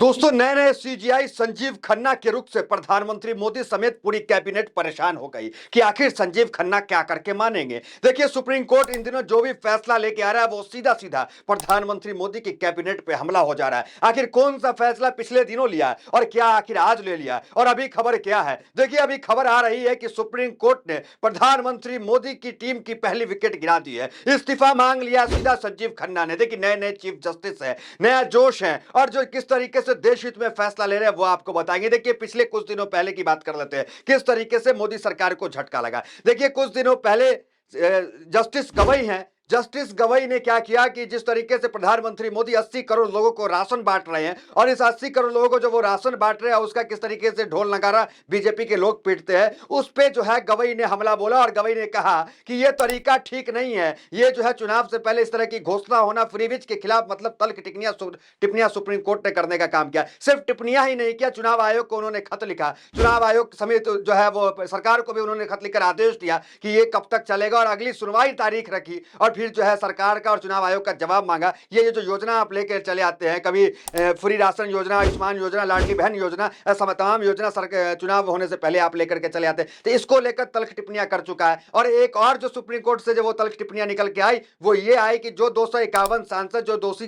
दोस्तों, नए नए सीजीआई संजीव खन्ना के रुख से प्रधानमंत्री मोदी समेत पूरी कैबिनेट परेशान हो गई कि आखिर संजीव खन्ना क्या करके मानेंगे। देखिए, सुप्रीम कोर्ट इन दिनों जो भी फैसला लेके आ रहा है वो सीधा सीधा प्रधानमंत्री मोदी की कैबिनेट पे हमला हो जा रहा है। आखिर कौन सा फैसला पिछले दिनों लिया है और क्या आखिर आज ले लिया, और अभी खबर क्या है। देखिए, अभी खबर आ रही है कि सुप्रीम कोर्ट ने प्रधानमंत्री मोदी की टीम की पहली विकेट गिरा दी है। इस्तीफा मांग लिया सीधा संजीव खन्ना ने। देखिए, नए नए चीफ जस्टिस है, नया जोश है, और जो किस तरीके से देश हित में फैसला ले रहे हैं वो आपको बताएंगे। देखिए, पिछले कुछ दिनों पहले की बात कर लेते हैं, किस तरीके से मोदी सरकार को झटका लगा। देखिए, कुछ दिनों पहले जस्टिस गवई हैं, जस्टिस गवई ने क्या किया कि जिस तरीके से प्रधानमंत्री मोदी 80 करोड़ लोगों को राशन बांट रहे हैं, और इस 80 करोड़ लोगों को जो वो राशन बांट रहे हैं उसका किस तरीके से ढोल नगारा बीजेपी के लोग पीटते हैं, उस पे जो है गवई ने हमला बोला। और गवई ने कहा कि ये तरीका ठीक नहीं है, ये जो है चुनाव से पहले इस तरह की घोषणा होना फ्रीविज के खिलाफ, मतलब तल्ख टिप्पणियां सुप्रीम कोर्ट ने करने का काम किया। सिर्फ टिप्पणियां ही नहीं किया, चुनाव आयोग को उन्होंने खत लिखा, चुनाव आयोग समेत जो है वो सरकार को भी उन्होंने खत लिखकर आदेश दिया कि ये कब तक चलेगा, और अगली सुनवाई तारीख रखी, और फिर जो है सरकार का और चुनाव आयोग का जवाब मांगा। ये जो योजना आप लेकर चले आते हैं, कभी फ्री राशन योजना, आयुष्मान योजना, लाडली बहन योजना, तमाम योजना चुनाव होने से पहले आप लेकर के चले आते हैं, तो इसको लेकर तल्ख टिप्पणियां कर चुका है। और एक और जो सुप्रीम कोर्ट से जो वो तल्ख टिप्पणियां निकल के आई वो ये आई कि जो 251 सांसद जो दोषी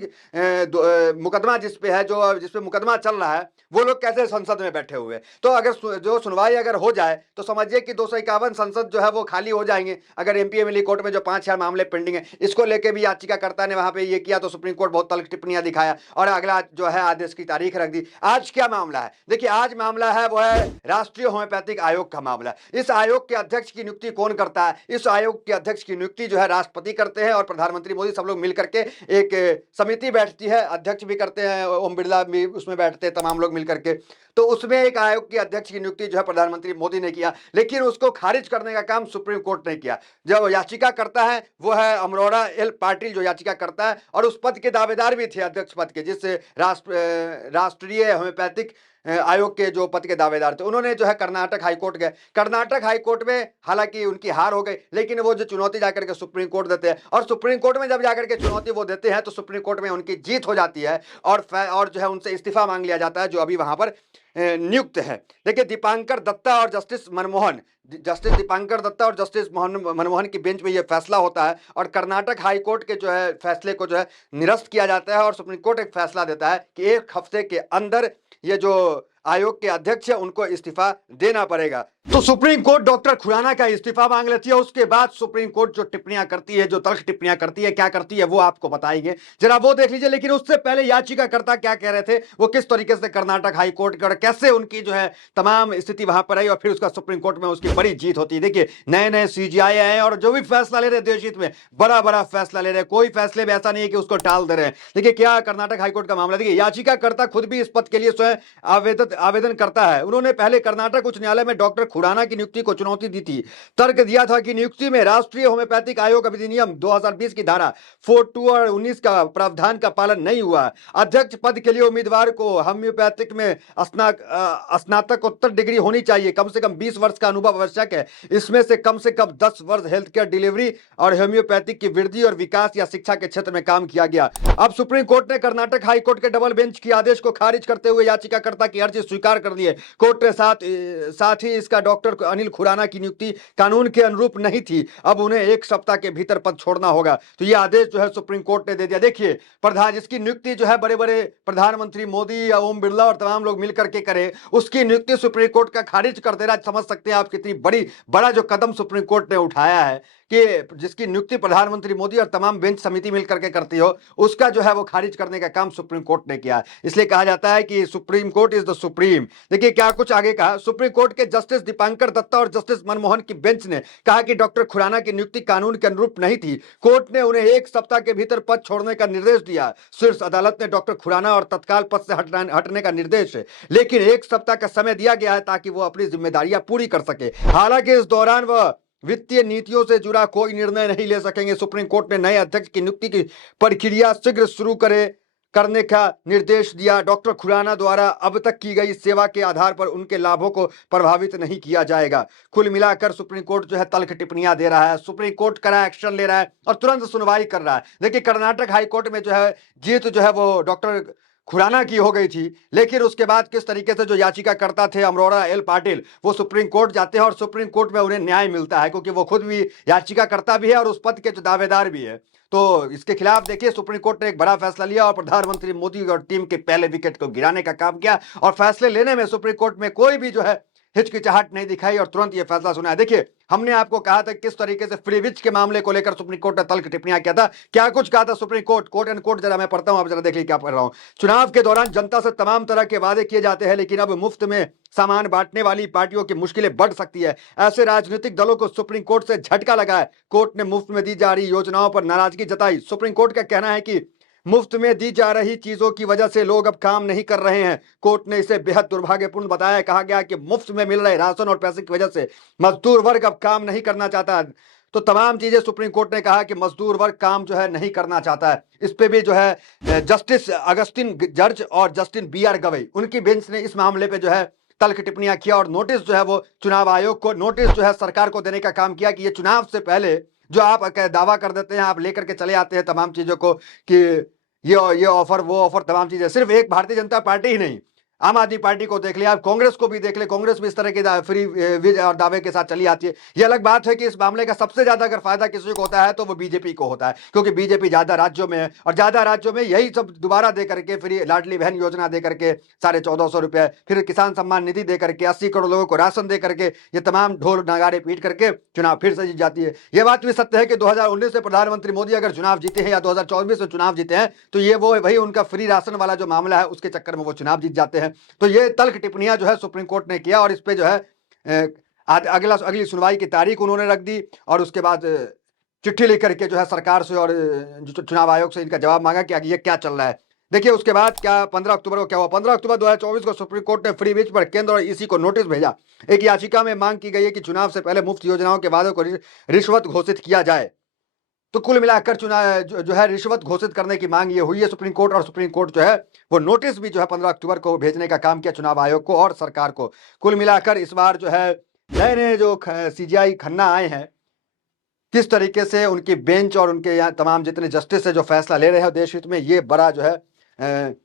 मुकदमा जिसपे है, जो जिसपे मुकदमा चल रहा है, वो लोग कैसे संसद में बैठे हुए। तो अगर जो सुनवाई अगर हो जाए तो समझिए कि 251 संसद जो है वो खाली हो जाएंगे। अगर एमपी एमएलए कोर्ट में जो 5-6 मामले पेंडिंग है, इसको लेके भी याचिकाकर्ता ने वहां पे ये किया, तो सुप्रीम कोर्ट बहुत तल्ख टिप्पणियां दिखाया और अगला जो है आदेश की तारीख रख दी। आज क्या मामला है? देखिए, आज मामला है वो है राष्ट्रीय होम्योपैथिक आयोग का मामला। इस आयोग के अध्यक्ष की नियुक्ति कौन करता है? इस आयोग के अध्यक्ष की नियुक्ति जो है राष्ट्रपति करते हैं, और प्रधानमंत्री मोदी सब लोग मिलकर के एक समिति बैठती है, अध्यक्ष भी करते हैं, ओम बिरला भी उसमें बैठते हैं, तमाम लोग मिलकर के। तो उसमें एक आयोग के अध्यक्ष की नियुक्ति जो है प्रधानमंत्री मोदी ने किया, लेकिन उसको खारिज करने का काम सुप्रीम कोर्ट ने किया। जो याचिका करता है वो है अमरोड़ा एल पाटिल, जो याचिका करता है, और उस पद के दावेदार भी थे, अध्यक्ष पद के, जिससे राष्ट्रीय होम्योपैथिक आयोग के जो पद के दावेदार थे, उन्होंने जो है कर्नाटक हाईकोर्ट गए। कर्नाटक हाईकोर्ट में हालांकि उनकी हार हो गई, लेकिन वो जो चुनौती जाकर के सुप्रीम कोर्ट देते हैं, और सुप्रीम कोर्ट में जब जाकर के चुनौती वो देते हैं तो सुप्रीम कोर्ट में उनकी जीत हो जाती है, और जो है उनसे इस्तीफा मांग लिया जाता है, जो अभी वहां पर नियुक्त है। देखिए, दीपांकर दत्ता और जस्टिस दीपांकर दत्ता और जस्टिस मनमोहन की बेंच में यह फैसला होता है, और कर्नाटक हाई कोर्ट के जो है फैसले को जो है निरस्त किया जाता है, और सुप्रीम कोर्ट एक फैसला देता है कि एक हफ्ते के अंदर ये जो आयोग के अध्यक्ष है उनको इस्तीफा देना पड़ेगा। तो सुप्रीम कोर्ट डॉक्टर खुराना का इस्तीफा मांग लेती है। उसके बाद सुप्रीम कोर्ट जो टिप्पणियां करती है, जो तल्ख टिप्पणियां करती है, क्या करती है वो आपको बताएंगे, जरा वो देख लीजिए। लेकिन उससे पहले याचिकाकर्ता क्या कह रहे थे, वो किस तरीके से कर्नाटक हाई कोर्ट और कैसे उनकी जो है तमाम स्थिति वहां पर आई, और फिर उसका सुप्रीम कोर्ट में उसकी बड़ी जीत होती है। देखिए, नए नए सीजीआई आए और जो भी फैसला ले रहे देश हित में बड़ा बड़ा फैसला ले रहे हैं, कोई फैसले में ऐसा नहीं है कि उसको टाल दे रहे हैं। देखिए, क्या कर्नाटक हाईकोर्ट का मामला। देखिए, याचिकाकर्ता खुद भी इस पद के लिए स्वयं आवेदन करता है। उन्होंने पहले कर्नाटक उच्च न्यायालय में डॉक्टर खुराना की नियुक्ति को चुनौती दी थी, तर्क दिया था कि नियुक्ति में राष्ट्रीय होम्योपैथिक आयोग अधिनियम 2020 की धारा 42 और 19 का प्रावधान का पालन नहीं हुआ। अध्यक्ष पद के लिए उम्मीदवार को होम्योपैथिक में स्नातकोत्तर डिग्री होनी चाहिए, कम से कम 20 वर्ष का अनुभव आवश्यक है। इसमें से कम 10 वर्ष हेल्थ केयर डिलीवरी और होम्योपैथिक की वृद्धि और विकास या शिक्षा के क्षेत्र में काम किया गया। अब सुप्रीम कोर्ट ने कर्नाटक हाई कोर्ट के डबल बेंच के आदेश को खारिज करते हुए याचिकाकर्ता की अर्जी स्वीकार कर दी है। कोर्ट ने साथ ही इसका डॉक्टर अनिल खुराना की नियुक्ति कानून के अनुरूप नहीं थी, अब उन्हें 1 सप्ताह के भीतर पद छोड़ना होगा। तो यह आदेश जो है सुप्रीम कोर्ट ने दे दिया। देखिए, प्रधान जिसकी नियुक्ति जो है बड़े बड़े प्रधानमंत्री मोदी या ओम बिरला और तमाम लोग मिलकर के करे, उसकी नियुक्ति सुप्रीम कोर्ट का खारिज कर दे रहा है। समझ सकते हैं आप कितनी बड़ा जो कदम सुप्रीम कोर्ट ने उठाया है, कि जिसकी नियुक्ति प्रधानमंत्री मोदी और तमाम बेंच समिति मिलकर के करती हो, उसका जो है वो खारिज करने का काम सुप्रीम कोर्ट ने किया। इसलिए कहा जाता है कि supreme court is the supreme. देखिए क्या कुछ आगे कहा। सुप्रीम कोर्ट के जस्टिस दीपांकर दत्ता और जस्टिस मनमोहन की बेंच ने कहा कि डॉक्टर खुराना की नियुक्ति कानून के अनुरूप नहीं थी। कोर्ट ने उन्हें 1 सप्ताह के भीतर पद छोड़ने का निर्देश दिया। शीर्ष अदालत ने डॉक्टर खुराना और तत्काल पद से हटने का निर्देश है, लेकिन 1 सप्ताह का समय दिया गया है ताकि वो अपनी जिम्मेदारियां पूरी कर सके। हालांकि इस दौरान वह वित्तीय नीतियों से जुड़ा कोई निर्णय नहीं ले सकेंगे। सुप्रीम कोर्ट ने नए अध्यक्ष की नियुक्ति की प्रक्रिया शीघ्र शुरू करने का निर्देश दिया। डॉक्टर खुराना द्वारा अब तक की गई सेवा के आधार पर उनके लाभों को प्रभावित नहीं किया जाएगा। कुल मिलाकर सुप्रीम कोर्ट जो है तल्ख टिप्पणियां दे रहा है, सुप्रीम कोर्ट कड़ा एक्शन ले रहा है और तुरंत सुनवाई कर रहा है। देखिए, कर्नाटक हाई कोर्ट में जो है जीत जो है वो डॉक्टर खुराना की हो गई थी। लेकिन उसके बाद किस तरीके से जो याचिकाकर्ता थे अमरोरा एल पाटिल, वो सुप्रीम कोर्ट जाते हैं और सुप्रीम कोर्ट में उन्हें न्याय मिलता है, क्योंकि वो खुद भी याचिकाकर्ता भी है और उस पद के जो दावेदार भी है। तो इसके खिलाफ देखिए सुप्रीम कोर्ट ने एक बड़ा फैसला लिया और प्रधानमंत्री मोदी और टीम के पहले विकेट को गिराने का काम किया, और फैसले लेने में सुप्रीम कोर्ट में कोई भी जो है हिचकिचाहट नहीं दिखाई और तुरंत ये फैसला सुनाया। देखिए, हमने आपको कहा था किस तरीके से फ्री विच के मामले को लेकर सुप्रीम कोर्ट ने तल्ख टिप्पणियां किया था। क्या कुछ कहा था supreme court, court and court, जरा मैं पढ़ता हूं, आप जरा देखिए क्या पढ़ रहा हूं। चुनाव के दौरान जनता से तमाम तरह के वादे किए जाते हैं, लेकिन अब मुफ्त में सामान बांटने वाली पार्टियों की मुश्किलें बढ़ सकती है। ऐसे राजनीतिक दलों को सुप्रीम कोर्ट से झटका लगा है। कोर्ट ने मुफ्त में दी जा रही योजनाओं पर नाराजगी जताई। सुप्रीम कोर्ट का कहना है कि मुफ्त में दी जा रही चीजों की वजह से लोग अब काम नहीं कर रहे हैं। कोर्ट ने इसे बेहद दुर्भाग्यपूर्ण बताया। कहा गया कि मुफ्त में मिल रहे राशन और पैसे की वजह से मजदूर वर्ग अब काम नहीं करना चाहता। तो तमाम चीजें सुप्रीम कोर्ट ने कहा कि मजदूर वर्ग काम जो है नहीं करना चाहता है। इस पे भी जो है जस्टिस अगस्टिन जर्ज और जस्टिन बी आर गवई, उनकी बेंच ने इस मामले पे जो है तल्ख टिप्पणियां किया और नोटिस जो है वो चुनाव आयोग को, नोटिस जो है सरकार को देने का काम किया कि ये चुनाव से पहले जो आप दावा कर देते हैं, आप लेकर के चले आते हैं तमाम चीजों को कि ये ऑफर वो ऑफर, तमाम चीजें। सिर्फ एक भारतीय जनता पार्टी ही नहीं, आम आदमी पार्टी को देख ले, आप कांग्रेस को भी देख ले, कांग्रेस भी इस तरह के फ्री विज और दावे के साथ चली आती है। ये अलग बात है कि इस मामले का सबसे ज्यादा अगर फायदा किसी को होता है तो वो बीजेपी को होता है, क्योंकि बीजेपी ज्यादा राज्यों में है और ज्यादा राज्यों में यही सब दोबारा दे करके, फ्री लाडली बहन योजना दे करके 1450 रुपए, फिर किसान सम्मान निधि दे करके 80 करोड़ लोगों को राशन दे करके, ये तमाम ढोल नगाड़े पीट करके चुनाव फिर से जीत जाती है। यह बात भी सत्य है कि 2019 से प्रधानमंत्री मोदी अगर चुनाव जीते हैं या 2024 में चुनाव जीते हैं तो ये वो वही उनका फ्री राशन वाला जो मामला है उसके चक्कर में वो चुनाव जीत जाते हैं। तो ये तल्ख टिप्पणियां जो है सुप्रीम कोर्ट ने किया और इस पे जो है अगली सुनवाई की तारीख उन्होंने रख दी और उसके बाद चिट्ठी लिख करके जो है सरकार से और चुनाव आयोग से इनका जवाब मांगा कि ये क्या चल रहा है। देखिए उसके बाद क्या 15 अक्टूबर को क्या हुआ। 15 अक्टूबर 2024 को सुप्रीम कोर्ट ने फ्री विच पर केंद्र और ईसी को नोटिस भेजा। एक याचिका में मांग की गई है कि चुनाव से पहले मुफ्त योजनाओं के वादों को रिश्वत घोषित किया जाए। तो कुल मिलाकर चुनाव जो है रिश्वत घोषित करने की मांग ये हुई है सुप्रीम कोर्ट, और सुप्रीम कोर्ट जो है वो नोटिस भी जो है 15 अक्टूबर को भेजने का काम किया चुनाव आयोग को और सरकार को। कुल मिलाकर इस बार जो है नए नए जो सीजीआई खन्ना आए हैं, किस तरीके से उनकी बेंच और उनके यहाँ तमाम जितने जस्टिस है जो फैसला ले रहे हैं देश हित में, ये बड़ा जो है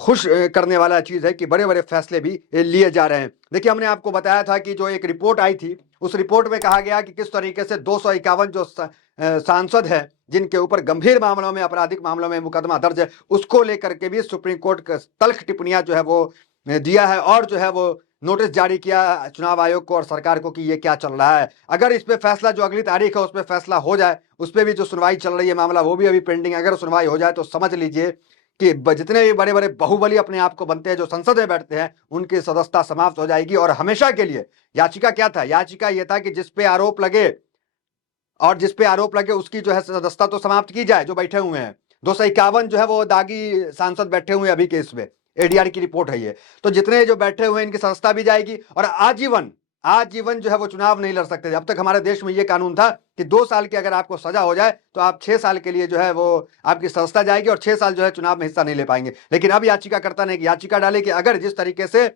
खुश करने वाला चीज है कि बड़े बड़े फैसले भी लिए जा रहे हैं। देखिए हमने आपको बताया था कि जो एक रिपोर्ट आई थी उस रिपोर्ट में कहा गया कि किस तरीके से 251 जो सांसद हैं जिनके ऊपर गंभीर मामलों में, आपराधिक मामलों में मुकदमा दर्ज है, उसको लेकर के भी सुप्रीम कोर्ट का तल्ख टिप्पणियां जो है वो दिया है और जो है वो नोटिस जारी किया चुनाव आयोग को और सरकार को कि ये क्या चल रहा है। अगर इस पे फैसला, जो अगली तारीख है उस पर फैसला हो जाए, उस पर भी जो सुनवाई चल रही है मामला वो भी अभी पेंडिंग, अगर सुनवाई हो जाए तो समझ लीजिए कि जितने भी बड़े बड़े बाहुबली अपने आप को बनते हैं जो संसद में बैठते हैं उनकी सदस्यता समाप्त हो जाएगी और हमेशा के लिए। याचिका क्या था? याचिका यह था कि जिसपे आरोप लगे और जिसपे आरोप लगे उसकी जो है सदस्यता तो समाप्त की जाए जो बैठे हुए हैं। 251 जो है वो दागी सांसद बैठे हुए हैं अभी केस में, एडीआर की रिपोर्ट है ये। तो जितने जो बैठे हुए हैं इनकी सदस्यता भी जाएगी और आजीवन आजीवन जो है वो चुनाव नहीं लड़ सकते थे। अब तक हमारे देश में ये कानून था कि 2 साल की अगर आपको सजा हो जाए तो आप 6 साल के लिए जो है वो आपकी सदस्यता जाएगी और 6 साल जो है चुनाव में हिस्सा नहीं ले पाएंगे। लेकिन अब याचिकाकर्ता ने एक याचिका डाली कि अगर जिस तरीके से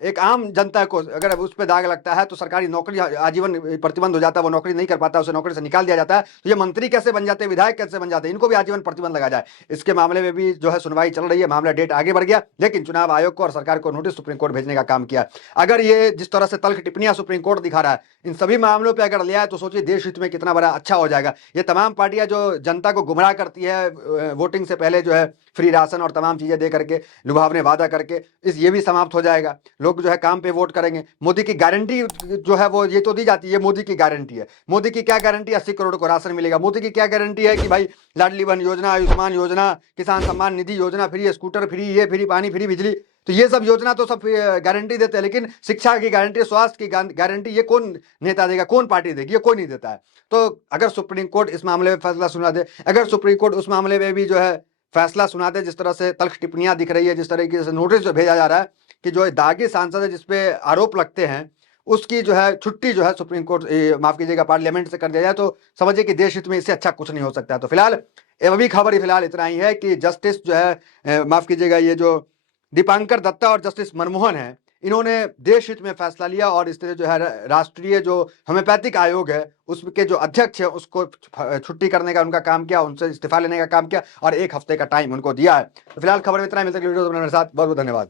एक आम जनता को अगर उस पर दाग लगता है तो सरकारी नौकरी आजीवन प्रतिबंध हो जाता है, वो नौकरी नहीं कर पाता, उसे नौकरी से निकाल दिया जाता है, तो ये मंत्री कैसे बन जाते हैं, विधायक कैसे बन जाते हैं, इनको भी आजीवन प्रतिबंध लगा जाए। इसके मामले में भी जो है सुनवाई चल रही है, मामला डेट आगे बढ़ गया, लेकिन चुनाव आयोग को और सरकार को नोटिस सुप्रीम कोर्ट भेजने का काम किया। अगर ये जिस तरह से तल्ख टिप्पणियां सुप्रीम कोर्ट दिखा रहा है इन सभी मामलों पर अगर ले आए तो सोचिए देश हित में कितना बड़ा अच्छा हो जाएगा। ये तमाम पार्टियां जो जनता को गुमराह करती है वोटिंग से पहले जो है फ्री राशन और तमाम चीजें दे करके, लुभावने वादा करके, ये भी समाप्त हो जाएगा। लोग जो है काम पे वोट करेंगे। मोदी की गारंटी जो है वो ये तो दी जाती है, मोदी की गारंटी है। मोदी की क्या गारंटी? 80 करोड़ को राशन मिलेगा। मोदी की क्या गारंटी है कि भाई लाडली बहन योजना, आयुष्मान योजना, किसान सम्मान निधि योजना फ्री, स्कूटर फ्री, ये फ्री, पानी फ्री, बिजली, तो ये सब योजना तो सब गारंटी देते हैं, लेकिन शिक्षा की गारंटी, स्वास्थ्य की गारंटी ये कौन नेता देगा, कौन पार्टी देगी? ये कोई नहीं देता है। तो अगर सुप्रीम कोर्ट इस मामले में फैसला सुना दे, अगर सुप्रीम कोर्ट उस मामले में भी जो है फैसला सुना दे, जिस तरह से तल्ख टिप्पणियां दिख रही है, जिस तरीके से नोटिस जो भेजा जा रहा है कि जो दागी सांसद है जिसपे आरोप लगते हैं उसकी जो है छुट्टी जो है सुप्रीम कोर्ट, माफ कीजिएगा, पार्लियामेंट से कर दिया जाए, तो समझिए कि देश हित में इससे अच्छा कुछ नहीं हो सकता है। तो फिलहाल अभी खबर फिलहाल इतना ही है कि जस्टिस जो है माफ कीजिएगा, ये जो दीपांकर दत्ता और जस्टिस मनमोहन है, इन्होंने देश हित में फैसला लिया और इस तरह जो है राष्ट्रीय जो होम्योपैथिक आयोग है उसके जो अध्यक्ष है उसको छुट्टी करने का उनका काम किया, उनसे इस्तीफा लेने का काम किया और 1 हफ्ते का टाइम उनको दिया है। तो फिलहाल खबर में इतना ही, मिलते हैं वीडियो में मेरे साथ। बहुत बहुत धन्यवाद।